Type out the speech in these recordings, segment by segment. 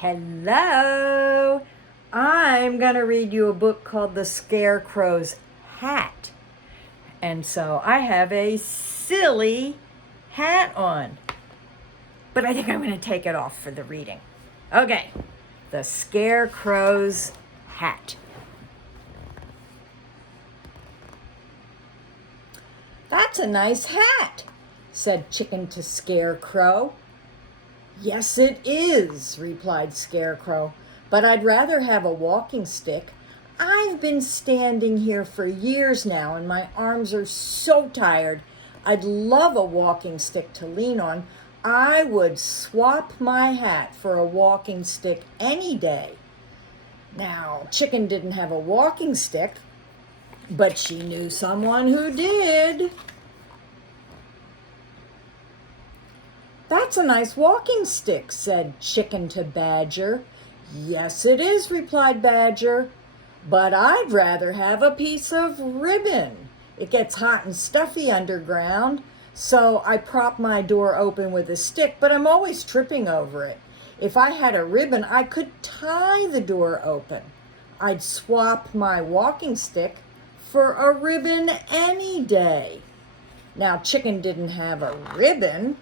Hello! I'm going to read you a book called The Scarecrow's Hat. And so I have a silly hat on. But I think I'm going to take it off for the reading. Okay, The Scarecrow's Hat. "That's a nice hat," said Chicken to Scarecrow. "Yes, it is," replied Scarecrow, "but I'd rather have a walking stick. I've been standing here for years now, and my arms are so tired. I'd love a walking stick to lean on. I would swap my hat for a walking stick any day." Now, Chicken didn't have a walking stick, but she knew someone who did. "That's a nice walking stick," said Chicken to Badger. "Yes, it is," replied Badger, "but I'd rather have a piece of ribbon. It gets hot and stuffy underground, so I prop my door open with a stick, but I'm always tripping over it. If I had a ribbon, I could tie the door open. I'd swap my walking stick for a ribbon any day." Now, Chicken didn't have a ribbon,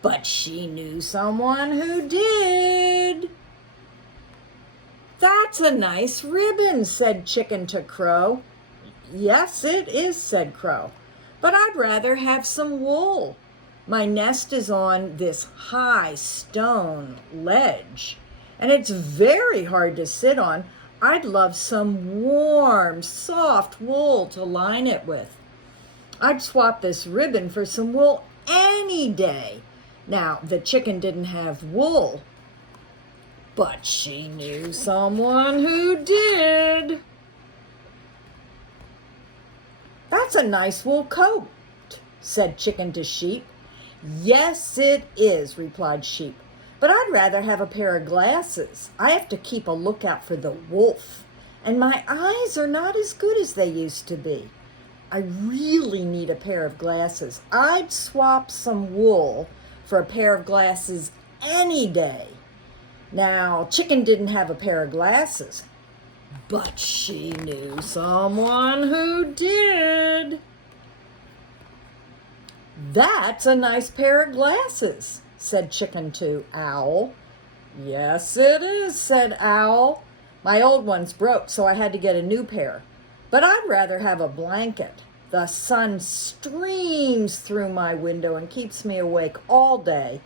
but she knew someone who did. "That's a nice ribbon," said Chicken to Crow. "Yes, it is," said Crow, "but I'd rather have some wool. My nest is on this high stone ledge, and it's very hard to sit on. I'd love some warm, soft wool to line it with. I'd swap this ribbon for some wool any day." Now, the chicken didn't have wool, but she knew someone who did. "That's a nice wool coat," said Chicken to Sheep. "Yes, it is," replied Sheep, "but I'd rather have a pair of glasses. I have to keep a lookout for the wolf, and my eyes are not as good as they used to be. I really need a pair of glasses. I'd swap some wool for a pair of glasses any day." Now, Chicken didn't have a pair of glasses, but she knew someone who did. "That's a nice pair of glasses," said Chicken to Owl. "Yes, it is," said Owl. "My old one's broke, so I had to get a new pair. But I'd rather have a blanket. The sun streams through my window and keeps me awake all day,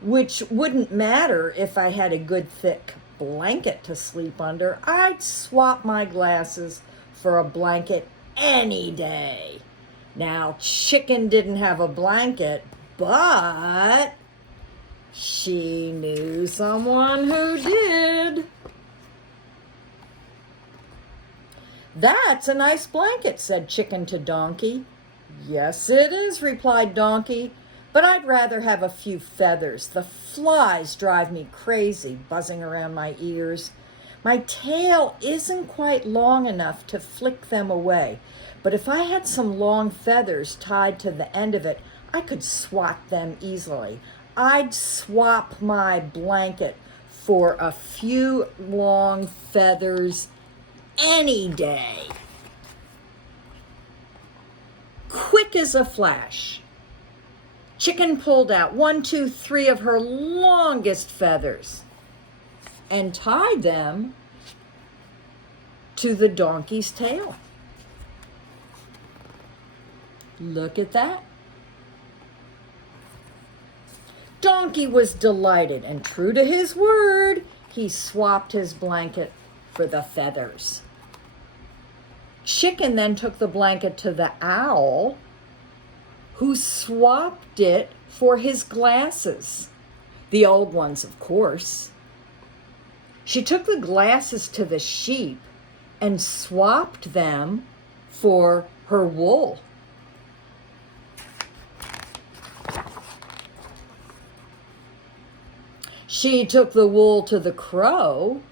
which wouldn't matter if I had a good thick blanket to sleep under. I'd swap my glasses for a blanket any day." Now, Chicken didn't have a blanket, but she knew someone who did. "That's a nice blanket," said Chicken to Donkey. "Yes, it is," replied Donkey, "but I'd rather have a few feathers. The flies drive me crazy, buzzing around my ears. My tail isn't quite long enough to flick them away, but if I had some long feathers tied to the end of it, I could swat them easily. I'd swap my blanket for a few long feathers any day." Quick as a flash, Chicken pulled out 1, 2, 3 of her longest feathers and tied them to the donkey's tail. Look at that. Donkey was delighted, and true to his word, he swapped his blanket for the feathers. Chicken then took the blanket to the owl, who swapped it for his glasses. The old ones, of course. She took the glasses to the sheep and swapped them for her wool. She took the wool to the crow,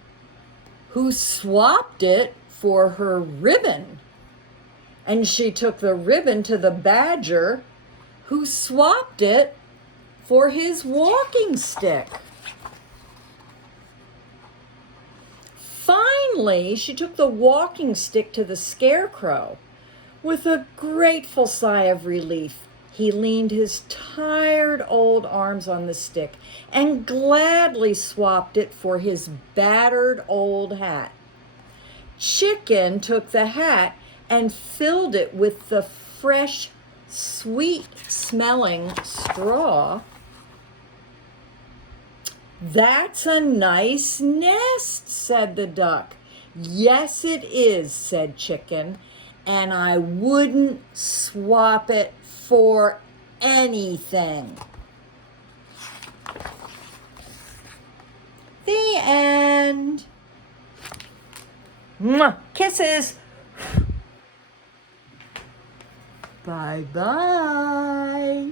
who swapped it for her ribbon. And she took the ribbon to the badger, who swapped it for his walking stick. Finally, she took the walking stick to the Scarecrow. With a grateful sigh of relief, he leaned his tired old arms on the stick and gladly swapped it for his battered old hat. Chicken took the hat and filled it with the fresh, sweet-smelling straw. "That's a nice nest," said the duck. "Yes, it is," said Chicken, "and I wouldn't swap it for anything." The end. Mwah. Kisses. Bye-bye.